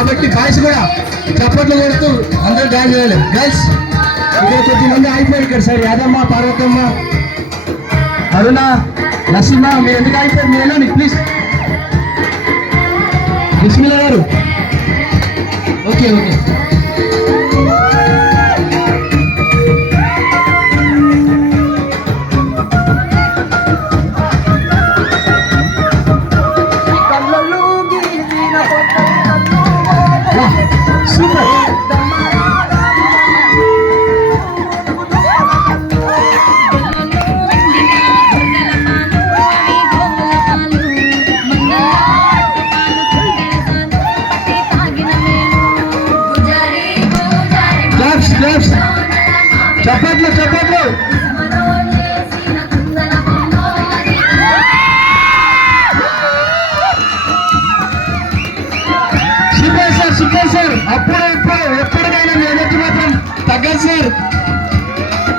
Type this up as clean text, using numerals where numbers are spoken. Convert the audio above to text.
కాబట్టి బాయ్స్ కూడా చప్పట్లు కొడుతూ అందరూ డాన్స్ చేయాలి. గర్ల్స్ ఇక్కడ కొద్దిమంది అయిపోయారు ఇక్కడ సార్. యాదమ్మ, పార్వతమ్మ, అరుణ, నరసింహ మీరు ఎందుకు అయిపోయారు? మీరు వెళ్ళండి ప్లీజ్. బిస్మిల్లా గారు ఓకే ఓకే. సూపర్. చప్పట్లు చప్పట్లు. Super sir, super sir. అప్పుడు ఎప్పటికైనా మీ ఎనర్జీ మాత్రం తగ్గదు సార్.